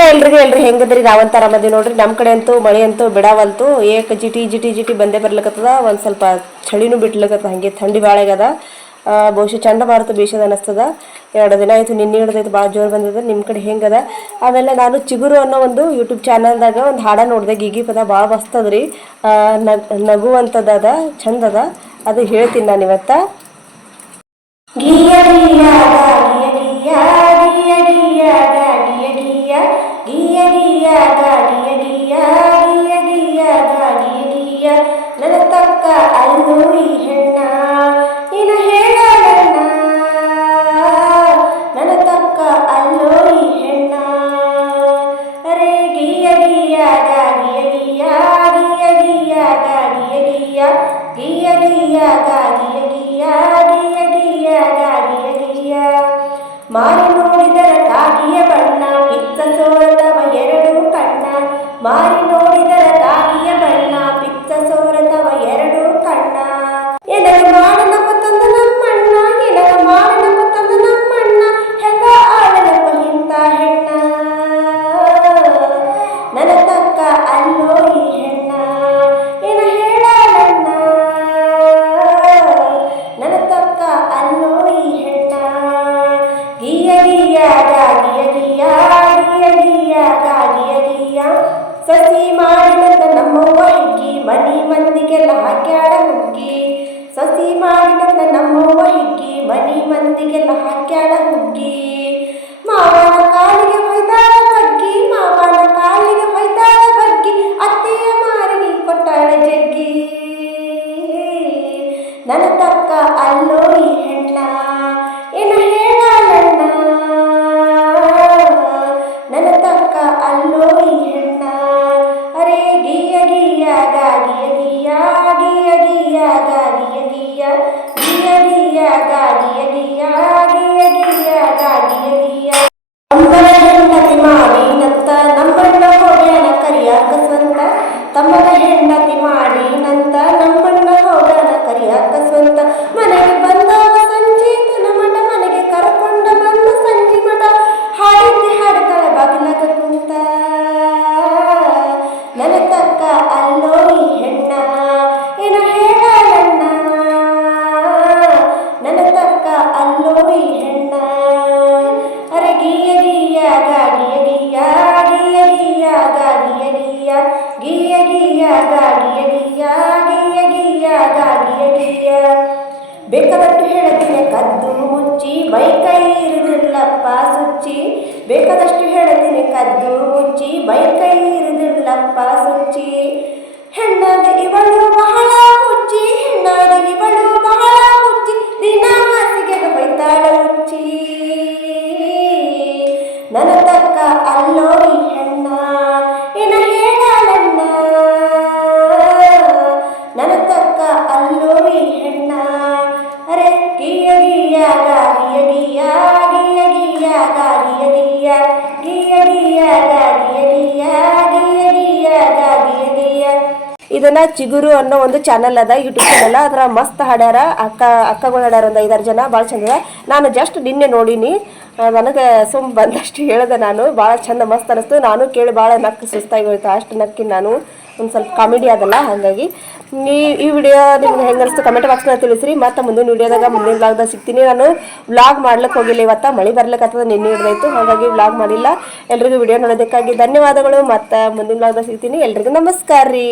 ಎಲ್ರಿಗೂ, ಎಲ್ರಿ ಹೆಂಗದ್ರಿ? ನಾವಂತ ಆರಾಮದಿ ನೋಡ್ರಿ ನಮ್ಮ ಕಡೆ ಅಂತೂ ಮಳೆ ಅಂತೂ ಬಿಡಾವಂತೂ ಏಕ ಜಿಟಿ ಜಿಟಿ ಜಿಟಿ ಬಂದೇ ಬರ್ಲಿಕತ್ತದ, ಒಂದು ಸ್ವಲ್ಪ ಚಳಿನೂ ಬಿಟ್ಲಕತ್ತದ, ಹಂಗೆ ಥಂಡಿ ಭಾಳ ಆಗ್ಯದ ಚಂಡ ಬಹುಶಃ ಚಂಡಮಾರುತ ಬೀಸದ ಅನಿಸ್ತದ. ಎರಡು ದಿನ ಆಯ್ತು, ನಿನ್ನೆ ಹಿಡ್ದೈತೆ ಭಾಳ ಜೋರು ಬಂದದ ನಿಮ್ಮ ಕಡೆ ಹೆಂಗದ? ಆಮೇಲೆ ನಾನು ಚಿಗುರು ಅನ್ನೋ ಒಂದು ಯೂಟ್ಯೂಬ್ ಚಾನಲ್ದಾಗ ಒಂದು ಹಾಡ ನೋಡಿದೆ ಗೀಗಿ ಪದ ಭಾಳ ಮಸ್ತದ್ರಿ ನಗ್ ನಗುವಂಥದ್ದದ ಚಂದದ ಅದು ಹೇಳ್ತೀನಿ ನಾನು ಇವತ್ತ ಗಿಯ ಗಾಡಿಯ ಗಿಯ ಗಿಯ ಗಿಯ ಗಾಡಿಯ ಗಿಯ ನನ್ನ ತಕ್ಕ ಅಲ್ಲೂ ಈ ಹೆಣ್ಣ ನೀನು ಹೇಳಣ್ಣ ನನ್ನ ತಕ್ಕ ಅಲ್ಲೋ ಈ ಹೆಣ್ಣ ಅರೆ ಗಿಯ ಗಿಯ ಗಾಡಿಯ ಗಿಯ ಗಿಯ ಗಿಯ ಗಾಡಿಯ ಗಿಯ ಗಿಯ ಗಿಯ ಗಾಡಿಯ ಗಿಯ ಗಿಯ ಗಿಯ ಗಾಡಿಯ ಗಿಯ ಮಾರಿನ மாறினோ ಮನಿ ಮಂದಿಗೆಲ್ಲ ಹಾಕ್ಯಾಳ ಹುಗ್ಗಿ ಸಸಿ ಮಾಡಿದ ನಮ್ಮವ್ವ ಹಿಗ್ಗಿ ಮನಿ ಮಂದಿಗೆಲ್ಲ ಹಾಕ್ಯಾಡ ಹುಗ್ಗಿ प्रगती माडी नंतर ಮೈ ಕೈ ಇರುದಿಲ್ಲಪ್ಪ ಸುಚ್ಚಿ ಬೇಕಾದಷ್ಟು ಹೇಳದಿನ ಕದ್ದು ಮುಚ್ಚಿ ಮೈ ಕೈ ಇರುದಿಲ್ಲಪ್ಪ ಸುಚ್ಚಿ ಹೆಣ್ಣಾದ ಇವಳು ಬಹಳ ಮುಚ್ಚಿ ಹೆಣ್ಣಾದ ಇವಳು ಬಹಳ ಮುಚ್ಚಿ ದಿನ ಹಾಸಿಗೆ ಬೈತಾಳ ಮುಚ್ಚಿ ನನ್ನ ತಕ್ಕ ಅಲ್ಲೋ ಈ ಹೆಣ್ಣ ಏನ ಹೇಳಣ್ಣ ನನ್ನ ತಕ್ಕ ಅಲ್ಲೋ ಈ ಹೆಣ್ಣ ಅರೆ ಗಿಯ ಗಿಯ ಇದನ್ನ ಚಿಗುರು ಅನ್ನೋ ಒಂದು ಚಾನಲ್ ಅದ ಯೂಟ್ಯೂಬ್ ಚಾನಲ್ ಅದರ ಮಸ್ತ್ ಹಾಡ್ಯಾರ ಅಕ್ಕ, ಅಕ್ಕಗಳು ಹಾಡ್ಯಾರ ಒಂದು ಐದಾರು ಜನ, ಭಾಳ ಚಂದ ನಾನು ಜಸ್ಟ್ ನಿನ್ನೆ ನೋಡೀನಿ. ನನಗೆ ಸುಮ್ ಬಂದಷ್ಟು ಹೇಳ್ದೆ ನಾನು. ಭಾಳ ಚಂದ ಮಸ್ತ್ ಅನಿಸ್ತು. ನಾನು ಕೇಳಿ ಭಾಳ ನಕ್ಕು ಸುಸ್ತಾಗಿ ಹೋಯ್ತು. ಅಷ್ಟು ನಕ್ಕಿ ನಾನು. ಒಂದು ಸ್ವಲ್ಪ ಕಾಮಿಡಿ ಅದಲ್ಲ, ಹಾಗಾಗಿ. ಈ ಈ ವಿಡಿಯೋ ನಿಮ್ಗೆ ಹೆಂಗೆ ಅನಿಸ್ತು ಕಮೆಂಟ್ ಬಾಕ್ಸ್ನ ತಿಳಿಸ್ರಿ. ಮತ್ತು ಮುಂದಿನ ವಿಡಿಯೋದಾಗ ಮುಂದಿನ ಬ್ಲಾಗ್ದಾಗ ಸಿಗ್ತೀನಿ. ನಾನು ವ್ಲಾಗ್ ಮಾಡ್ಲಿಕ್ಕೆ ಹೋಗಿಲ್ಲ ಇವತ್ತು. ಮಳೆ ಬರ್ಲಿಕ್ಕೆ ನಿನ್ನೆ ಹಿಡ್ದಾಯ್ತು. ಹಾಗಾಗಿ ವ್ಲಾಗ್ ಮಾಡಿಲ್ಲ. ಎಲ್ರಿಗೂ ವಿಡಿಯೋ ನೋಡೋದಕ್ಕಾಗಿ ಧನ್ಯವಾದಗಳು. ಮತ್ತು ಮುಂದಿನ ಬ್ಲಾಗ್ದಾಗ ಸಿಗ್ತೀನಿ. ಎಲ್ರಿಗೂ ನಮಸ್ಕಾರ ರೀ.